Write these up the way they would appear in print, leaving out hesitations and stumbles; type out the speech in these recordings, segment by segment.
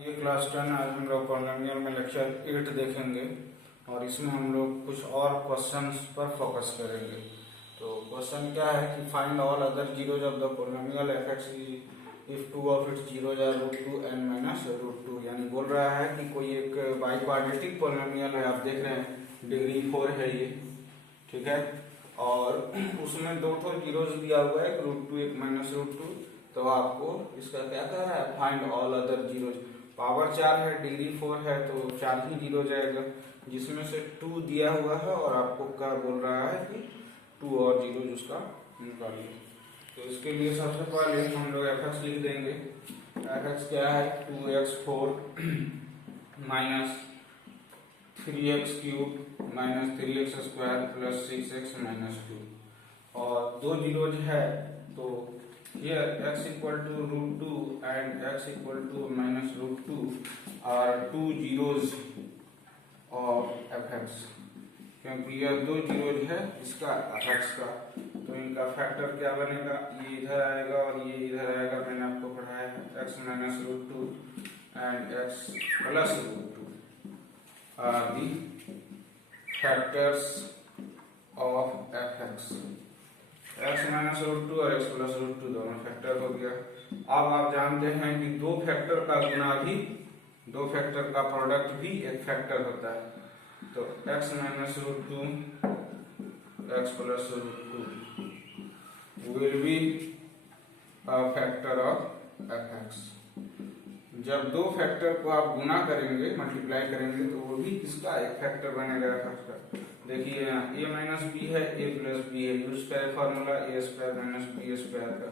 ये क्लास 10 आज हम लोग पॉलिनोमियल में लेक्चर 8 देखेंगे और इसमें हम लोग कुछ और क्वेश्चंस पर फोकस करेंगे। तो क्वेश्चन क्या है कि find all other zeros of the polynomial f(x) if two of its zeros are √2 n minus √2। यानी बोल रहा है कि कोई एक बाई क्वाड्रेटिक पॉलिनोमियल है, आप देख रहे हैं डिग्री 4 है ये, ठीक है, और उसमें दो तो जीरोज दिया हुआ है, √2 एक माइनस √2। तो आपको इसका क्या कर रहा है, find all other zeros. Power 4 है, डिग्री 4 है, तो 4 ही जीरो जाएगा, जिसमें से 2 दिया हुआ है और आपको क्या बोल रहा है कि 2 और जीरो उसका निकालिए। तो इसके लिए सबसे पहले हम लोग f(x) लिख देंगे। f(x) क्या है, 2x4 minus 3x³ minus 3x² plus 6x minus 2, और दो जीरोज है तो here x equal to √2 and x equal to minus √2 are two zeros of f(x), क्योंकि यह दो जीरोज है इसका f(x) का। तो इनका फैक्टर क्या बनेगा, ये इधर आएगा और ये इधर आएगा। मैंने आपको पढ़ाया है x minus √2 and x plus √2 are the factors of f(x)। x minus √2 और x प्लस √2 दोनों फैक्टर हो गया। अब आप जानते हैं कि दो फैक्टर का गुना भी, दो फैक्टर का प्रोडक्ट भी एक फैक्टर होता है। तो x minus √2 x plus √2 will be a factor of f(x)। जब दो फैक्टर को आप गुना करेंगे, मल्टीप्लाई करेंगे, तो वो भी इसका एक फैक्टर बनेगा f(x) का। देखिए यहाँ a माइनस बी है, a प्लस बी है, यूज करें फॉर्मूला a² माइनस b² का,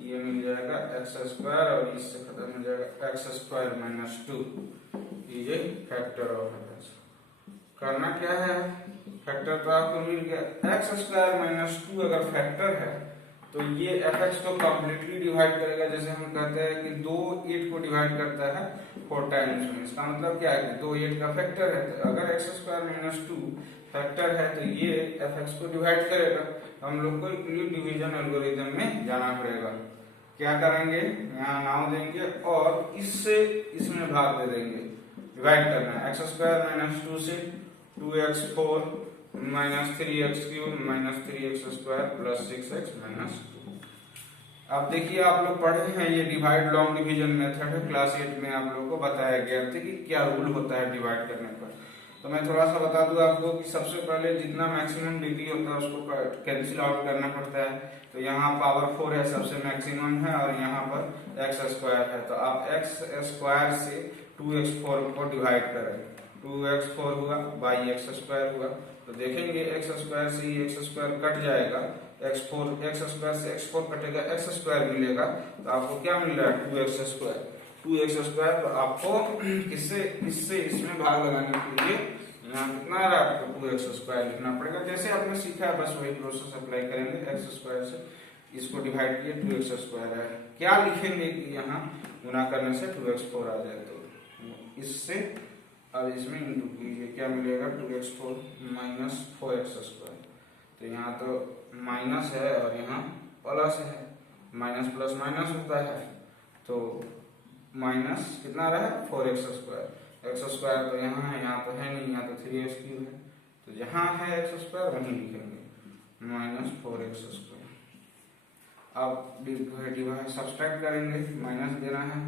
ये मिल जाएगा x² और इससे खत्म हो जाएगा x² माइनस 2। ये फैक्टर ऑफ f(x)। करना क्या है, फैक्टर तो आपको मिल गया। x² माइनस 2 अगर फैक्टर है तो ये f(x) को कम्प्लीटली डिवाइड करेगा। जैसे हम कहते हैं कि 2 8 को डिवाइड करता है 4 टाइम्स में, इसका मतलब क्या है कि 2 8 का फैक्टर है। तो अगर x² माइनस 2 फैक्टर है तो ये f(x) को डिवाइड करेगा। हम लोग को डिवीजन एल्गोरिथम में जाना पड़ेगा। क्या करेंगे, यहाँ नाउ देंगे और इससे इसमें भाग दे देंगे, डिवाइड करना है। x² माइनस 2 से 2x4 minus 3x³ minus 3x² plus 6x minus 2। अब देखिए, आप लोग पढ़े हैं ये डिवाइड लॉन्ग डिवीजन मेथड है, क्लास 8 में आप लोग को बताया गया था कि क्या रूल होता है डिवाइड करने पर। तो मैं थोड़ा सा बता दूं आपको कि सबसे पहले जितना मैक्सिमम डिग्री होता है उसको कैंसिल आउट करना पड़ता है। तो यहाँ पावर 4 है, सबसे मैक्सिमम है, और यहाँ पर x² है। तो आप x² से 2x4 को डिवाइड करें, 2x4 हुआ बाई x² हुआ। तो देखेंगे x² से ही x² कट जाएगा, x² से x4 कटेगा, x² मिलेगा। तो आपको क्या मिल रहा है, 2x²। तो आपको इससे इसमें भाग लगाने के लिए यहाँ कितना आ रहा है, आपको 2x² लिखना पड़ेगा। जैसे आपने सीखा है बस वही प्रोसेस अप्लाई करेंगे। x² से इसको डिवाइड किए, 2x² है। क्या लिखेंगे कि यहाँ गुना करने से 2x4 आ जाए, तो इससे और इसमें इंटू कीजिए, क्या मिलेगा, 2x4 माइनस 4x²। तो यहाँ तो माइनस है और यहाँ प्लस है, माइनस प्लस माइनस होता है, तो माइनस कितना रहा, 4x²। x² तो यहाँ है, यहाँ तो है नहीं, यहाँ तो 3x³ है। तो जहाँ है x² वहीं लिखेंगे माइनस 4x²। अब डिवाइड सब्सट्रैक्ट करेंगे, माइनस देना है,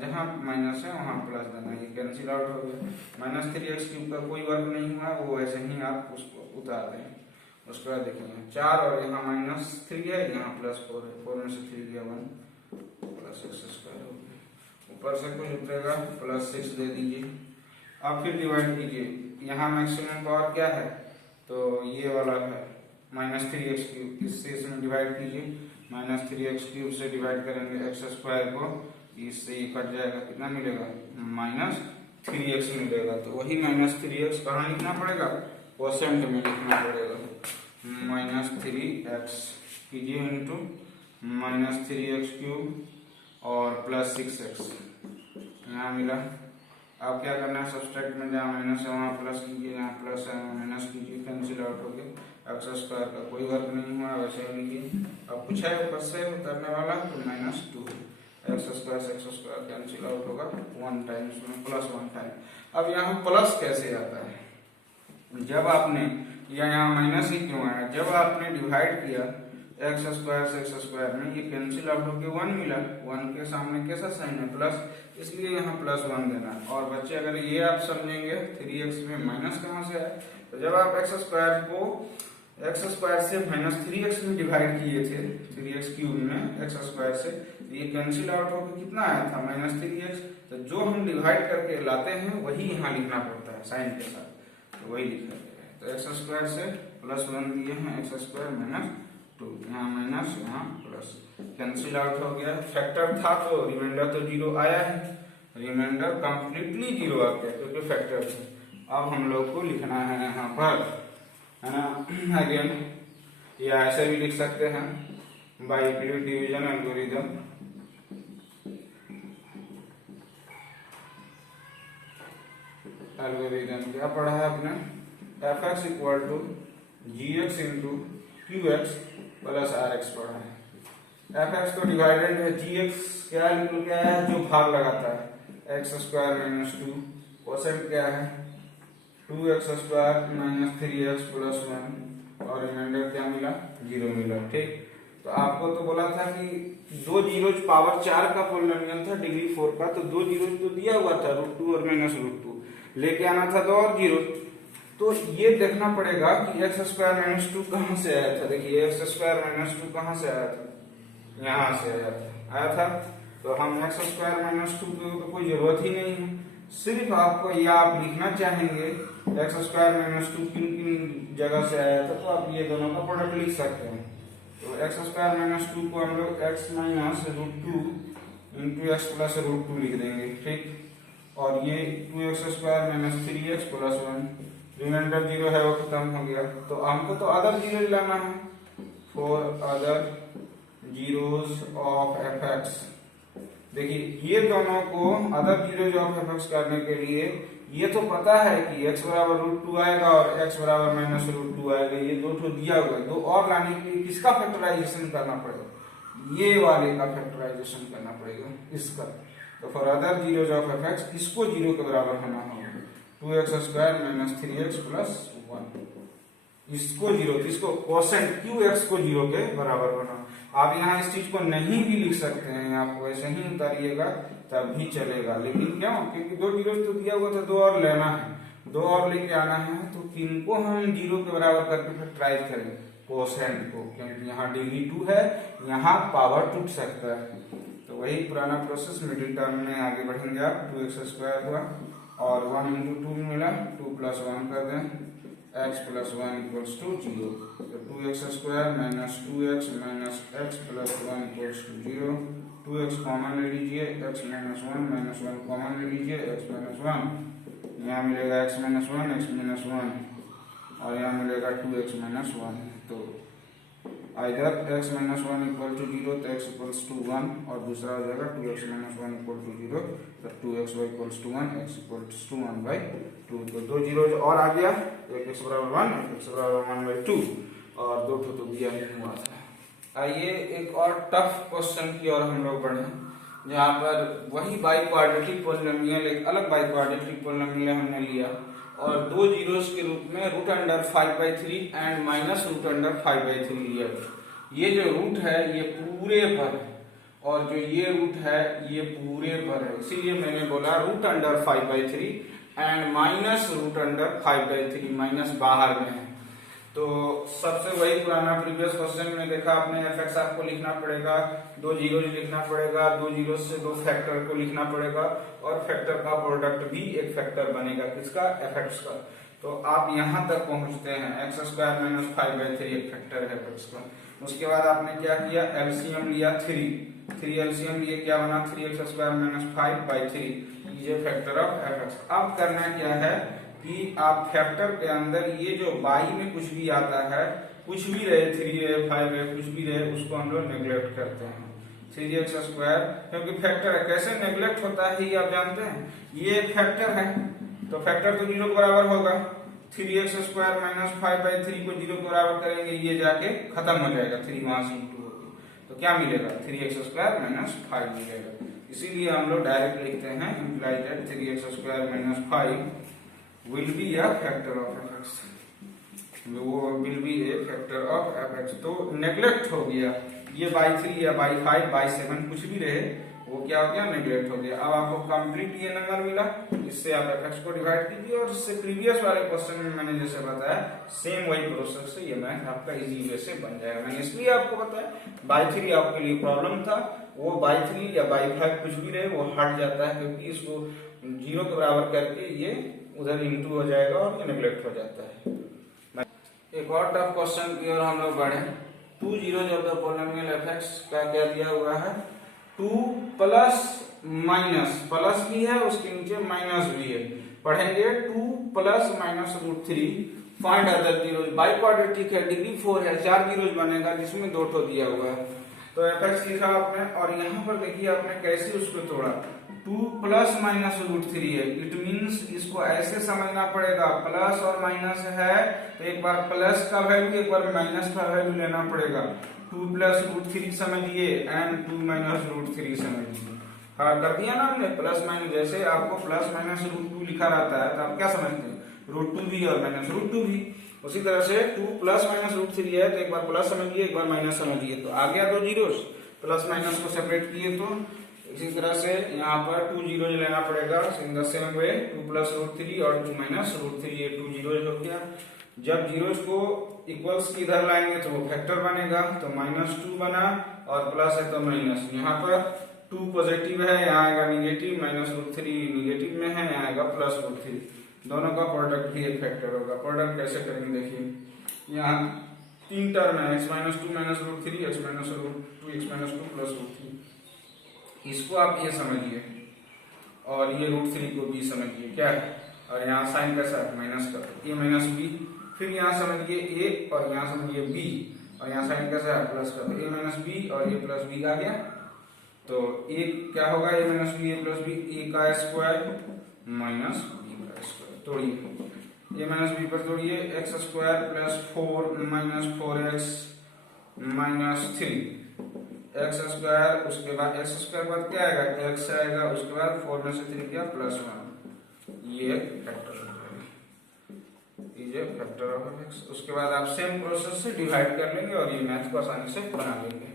जहाँ माइनस है वहाँ प्लस देना है, ये कैंसिल आउट हो गया। माइनस 3x³ का कोई वर्क नहीं हुआ, वो ऐसे ही आप उसको उतार दें। उसके बाद देखेंगे 4 और यहाँ माइनस 3 है, यहाँ प्लस 4 है, 4 में से 3 गया 1 प्लस x² हो गया। ऊपर से कुछ उतरेगा, प्लस 6 दे दीजिए। अब फिर डिवाइड कीजिए, यहाँ मैक्सिमम पावर क्या है, तो ये वाला है माइनस 3x³, इससे इसमें डिवाइड कीजिए। माइनस 3x³ से डिवाइड करेंगे x² को, इससे ये कट जाएगा, कितना मिलेगा, माइनस 3x मिलेगा। तो वही माइनस 3x कहाँ लिखना पड़ेगा, क्वोशेंट में लिखना पड़ेगा। माइनस 3x कीजिए इंटू माइनस 3x³ और प्लस 6x यहाँ मिला। अब क्या करना है, सब्सट्रैक्ट में जहाँ माइनस है वहाँ प्लस कीजिए, यहाँ प्लस है माइनस कीजिए, कैंसिल आउट हो गया। x² का कोई वर्क नहीं हुआ, वैसे ही लिखिए। अब पूछा है ऊपर से उतरने वाला, तो -2 एक्स स्क्वायर से एक्स स्क्वायर कैंसिल आउट होगा 1 टाइम्स में प्लस 1 टाइम। अब यहाँ प्लस कैसे आता है, जब आपने या यहाँ माइनस ही क्यों आया, जब आपने डिवाइड किया एक्स स्क्वायर से एक्स स्क्वायर में, ये कैंसिल आउट होकर 1 मिला, 1 के सामने कैसा साइन है प्लस, इसलिए यहाँ प्लस 1 देना। और बच्चे अगर ये आप समझेंगे 3x में माइनस कहाँ से आया, तो जब आप एक्स स्क्वायर को एक्स स्क्वायर से माइनस 3x में डिवाइड किए थे 3x क्यूब में एक्स स्क्वायर से, ये कैंसिल आउट होकर कितना आया था माइनस 3x। तो जो हम डिवाइड करके लाते हैं वही यहाँ लिखना पड़ता है साइन के साथ, तो वही लिखा गया है। तो एक्स स्क्वायर से प्लस 1 दिए हैं, एक्स स्क्वायर माइनस 2, यहाँ माइनस यहाँ प्लस, कैंसिल आउट हो गया। फैक्टर था तो रिमाइंडर तो 0 आया है, रिमाइंडर कंप्लीटली 0 आ गया क्योंकि फैक्टर थे। अब हम लोग को लिखना है यहाँ पर, है ना, अगेन या ऐसे भी लिख सकते हैं बाई डिवीजन एल्गोरिथम। एल्गोरिथम क्या पढ़ा है आपने, F X equal to G X into Q X plus R X पढ़ा है। एफ एक्स तो डिवाइडेड है, जी एक्स क्या है जो भाग लगाता है, एक्स स्क्वायर माइनस 2, कोसेंट क्या है 2x square minus 3x plus 1, और रिमाइंडर क्या मिला 0 मिला। ठीक, तो आपको तो बोला था कि 2 जीरोज पावर 4 का पॉलिनोमियल था डिग्री 4 का, तो 2 जीरोज तो दिया हुआ था √2 और माइनस √2, लेके आना था 2 और जीरो। तो ये देखना पड़ेगा कि एक्स स्क्वायर माइनस 2 कहाँ से आया था। देखिए एक्स स्क्वायर माइनस 2 कहाँ से आया था, यहाँ से आया था। तो हम एक्स स्क्वायर माइनस 2 की तो कोई जरूरत ही नहीं है, सिर्फ आपको या आप लिखना चाहेंगे एक्स स्क्वायर माइनस 2 किन किन जगह से आया था, तो आप ये दोनों का प्रोडक्ट लिख सकते हैं। तो एक्स स्क्वायर माइनस 2 को हम लोग x minus √2 into x plus √2 लिख देंगे। ठीक, और ये 2x square minus 3x plus 1, reminder 0 है वो खत्म हो गया। तो हमको तो अदर जीरो लाना है, for other zeros of F x. देखिए ये दोनों को other zeros of F x करने के लिए ये तो पता है कि x बराबर √2 आएगा और x बराबर माइनस √2 आएगा, ये दो तो दिया हुआ है। दो और लाने के लिए किसका फैक्टराइजेशन करना पड़ेगा, ये वाले का फैक्टराइजेशन करना पड़ेगा इसका। तो for other zeros of F x इसको 0 के बराबर होना होगा, 2x square minus 3x plus 1, इसको 0, इसको कोसेंट qx को 0 के बराबर होना। आप यहाँ इस चीज को नहीं भी लिख सकते हैं, आप वैसे ही उतारिएगा तब भी चलेगा, लेकिन क्यों, क्योंकि 2 जीरो तो दिया हुआ था, 2 और लेना है, 2 और लेके आना है। तो किनको हम 0 के बराबर करके फैक्टराइज करें, कोसेंट को, क्योंकि यहाँ डिग्री 2 है, यहाँ पावर टूट सकता है। तो वही पुराना प्रोसेस मिडिल टर्म में आगे बढ़ेंगे आप। 2x स्क्वायर हुआ और 1 इंटू 2 मिला, 2 प्लस 1 कर दें, x प्लस 1 इक्वल्स टू 0। तो 2x square minus 2x minus x plus 1 equals to 0। 2x common ले लीजिए, x माइनस 1 माइनस 1 कॉमन ले लीजिए, x माइनस 1, यहाँ मिलेगा x माइनस 1 x माइनस 1, और यहाँ मिलेगा 2x माइनस 1। तो either x minus 1 equal to 0 तो x इक्वल्स टू 1, और दूसरा हो जाएगा 2x माइनस 1 इक्वल टू 0 तो 2xy equals to 1, x equals to 1/2। तो 2 जीरो और आ गया, एक x बराबर 1, x बराबर 1/2, और 2 तो दिया ही हुआ था। आइए एक और टफ क्वेश्चन की ओर हम लोग बढ़े, जहाँ पर वही बाई क्वाड्रेटिक पॉलिनोमियल, एक अलग बाई क्वाड्रेटिक पॉलिनोमियल हमने लिया और 2 जीरोस के रूप में √5/3 एंड माइनस √5/3 लिया। ये जो रूट है ये पूरे पर है, और जो ये रूट है ये पूरे पर है, इसीलिए मैंने बोला √5/3 एंड माइनस √5/3, माइनस बाहर में है। तो सबसे वही पुराना प्रीवियस क्वेश्चन में देखा आपने, एफ एक्स आपको लिखना पड़ेगा, 2 जीरो लिखना पड़ेगा, 2 जीरो से 2 फैक्टर को लिखना पड़ेगा, और फैक्टर का प्रोडक्ट भी एक फैक्टर बनेगा, किसका, एफ एक्स का। तो आप यहाँ तक पहुंचते हैं, एक्स स्क्वायर माइनस 5/3 एक फैक्टर है एफ एक्स का। उसके बाद आपने क्या किया, एलसीएम लिया 3 एलसीएम लिए, क्या बना 3x स्क्वायर माइनस 5/3, ये फैक्टर ऑफ एफ एक्स। अब करना क्या है कि आप फैक्टर के अंदर ये जो बाई में कुछ भी आता है, कुछ भी रहे 3 है 5 है कुछ भी रहे, उसको हम लोग नेग्लेक्ट करते हैं। 3x स्क्वायर क्योंकि फैक्टर है, कैसे नेग्लेक्ट होता है ये आप जानते हैं, ये एक फैक्टर है तो फैक्टर तो 0 के बराबर होगा। 3x स्क्वायर माइनस 5/3 को 0 के बराबर करेंगे, ये जाके खत्म हो जाएगा, 3 वहां से इंटू होगी, तो क्या मिलेगा 3x स्क्वायर माइनस 5 मिलेगा। इसीलिए हम लोग डायरेक्ट लिखते हैं implies that 3x² minus 5 will be a factor of fx, वो will be A factor of fx। तो नेग्लेक्ट हो गया ये बाई 3 या बाई 5 बाई 7 कुछ भी रहे, वो क्या हो गया, नेग्लेक्ट हो गया। अब आपको कंप्लीट ये नंबर मिला, इससे आप fx को डिवाइड कीजिए और इससे प्रीवियस वाले क्वेश्चन में मैंने जैसे बताया सेम वही प्रोसेस से ये मैथ आपका इजी वे से बन जाएगा। मैंने इसलिए आपको बताया बाई 3 आपके लिए प्रॉब्लम था, वो बाई 3 या बाई 5 कुछ भी रहे वो हट जाता है, क्योंकि इसको 0 के बराबर करके ये उधर इंटू हो जाएगा और ये नेग्लेक्ट हो जाता है। एक और टफ क्वेश्चन की ओर हम लोग बढ़े। 2 zeros of the polynomial fx का क्या दिया हुआ है, 2 प्लस माइनस, प्लस भी है उसके नीचे माइनस भी है, पढ़ेंगे 2 plus minus √3 find other zeros. By quadratic है, डिग्री 4 है, 4 जीरोस बनेगा जिसमें 2 ठो दिया हुआ है। तो fx लिखा आपने और यहाँ पर देखिए आपने कैसे उसको तोड़ा, 2 प्लस माइनस √3 है, इट मींस इसको ऐसे समझना पड़ेगा, प्लस और माइनस है तो एक बार प्लस का वैल्यू एक बार माइनस का वैल्यू लेना पड़ेगा। 2 प्लस √3 समझिए एंड 2 माइनस √3 समझिए। हाँ कर दिया ना हमने, प्लस माइनस, जैसे आपको प्लस माइनस √2 लिखा रहता है तो आप क्या समझते हैं, √2 भी और माइनस √2 भी। उसी तरह से 2 प्लस माइनस √3 है तो एक बार प्लस समझिए एक बार माइनस समझिए, तो आ गया 2 जीरोस, प्लस माइनस को सेपरेट किए तो इसी तरह से यहाँ पर 2 जीरोस लेना पड़ेगा। In the same way 2 plus √3 और 2 माइनस √3 ये 2 जीरोस हो गया। जब जीरोस को इक्वल्स की इधर लाएंगे तो वो फैक्टर बनेगा, तो -2 बना और प्लस है तो माइनस, यहाँ पर 2 पॉजिटिव है यहाँ आएगा निगेटिव, -√3 निगेटिव में है यहाँ आएगा +√3, दोनों का प्रोडक्ट भी एक फैक्टर होगा। प्रोडक्ट कैसे करेंगे देखिए, यहाँ 3 टर्म है x-2 -√3 x -√2 x -2 +√3, इसको आप ये समझिए और ये √3 को भी समझिए क्या है, और यहाँ साइन कैसा है माइनस का, a माइनस बी, फिर यहाँ समझिए a और यहाँ समझिए b, और यहाँ साइन कैसा है प्लस का, a माइनस बी और a प्लस बी आ गया। तो a क्या होगा, a minus B a plus B, a का स्क्वायर माइनस b का स्क्वायर, तोड़िए a माइनस बी पर तोड़िए, x² plus 4 minus 4x minus 3 x², उसके बाद x² बाद क्या आएगा x आएगा, उसके बाद 4 में से 3 क्या +1, ये फैक्टर हो जाएगा, ये फैक्टर ऑफ x। उसके बाद आप सेम प्रोसेस से डिवाइड कर लेंगे और ये मैथ को आसानी से बना लेंगे।